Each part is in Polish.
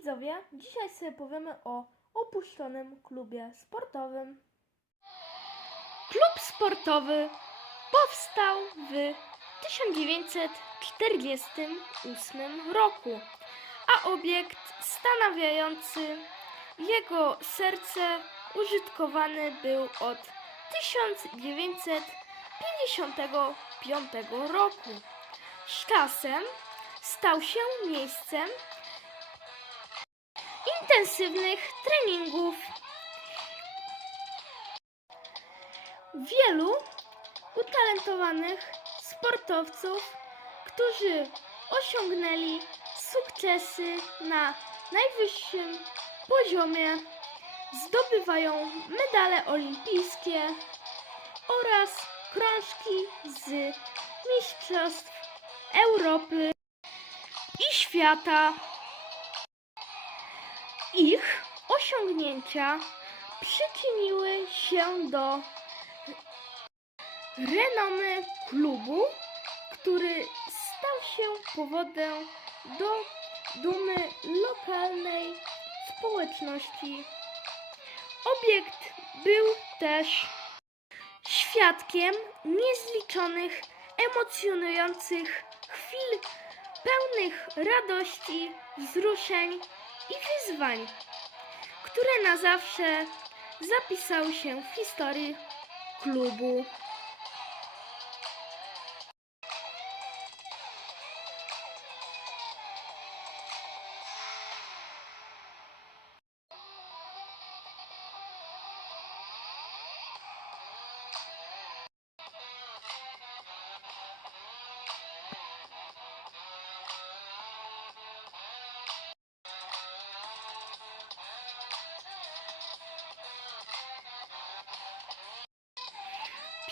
widzowie, dzisiaj sobie powiemy o opuszczonym klubie sportowym. Klub sportowy powstał w 1948 roku, a obiekt stanawiający jego serce użytkowany był od 1955 roku. Z czasem stał się miejscem intensywnych treningów. Wielu utalentowanych sportowców, którzy osiągnęli sukcesy na najwyższym poziomie, zdobywają medale olimpijskie oraz krążki z Mistrzostw Europy i świata. Ich osiągnięcia przyczyniły się do renomy klubu, który stał się powodem do dumy lokalnej społeczności. Obiekt był też świadkiem niezliczonych emocjonujących chwil pełnych radości, wzruszeń i wyzwań, które na zawsze zapisały się w historii klubu.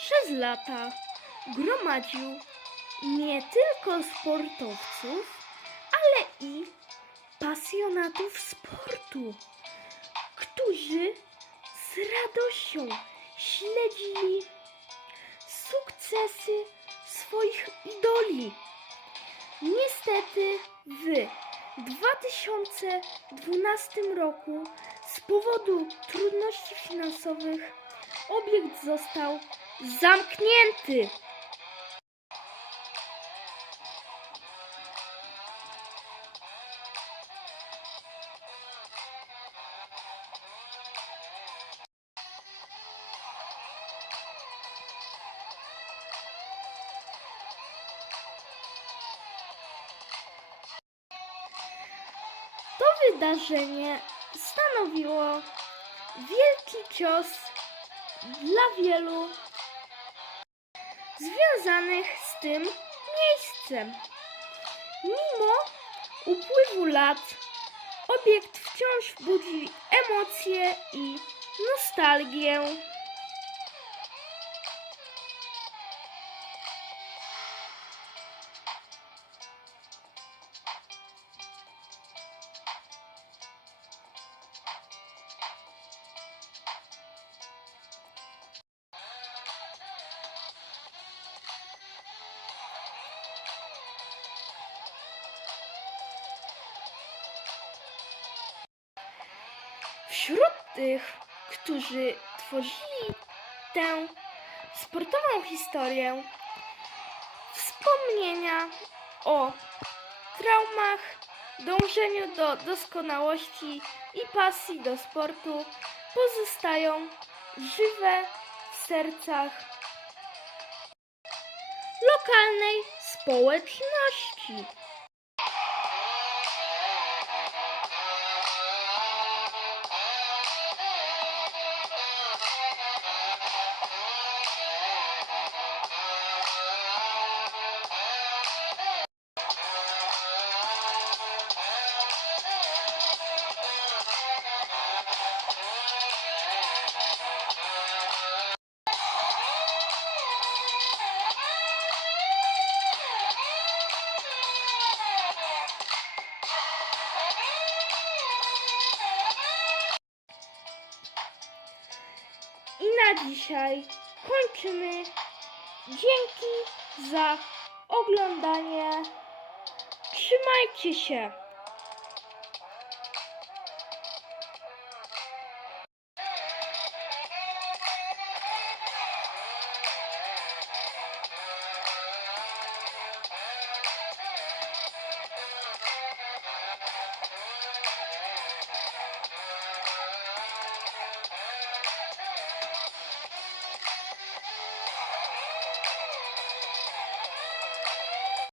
Przez lata gromadził nie tylko sportowców, ale i pasjonatów sportu, którzy z radością śledzili sukcesy swoich idoli. Niestety w 2012 roku z powodu trudności finansowych obiekt został zamknięty. To wydarzenie stanowiło wielki cios dla wielu związanych z tym miejscem. Mimo upływu lat obiekt wciąż budzi emocje i nostalgię. Wśród tych, którzy tworzyli tę sportową historię, wspomnienia o traumach, dążeniu do doskonałości i pasji do sportu pozostają żywe w sercach lokalnej społeczności. Na dzisiaj kończymy. Dzięki za oglądanie. Trzymajcie się.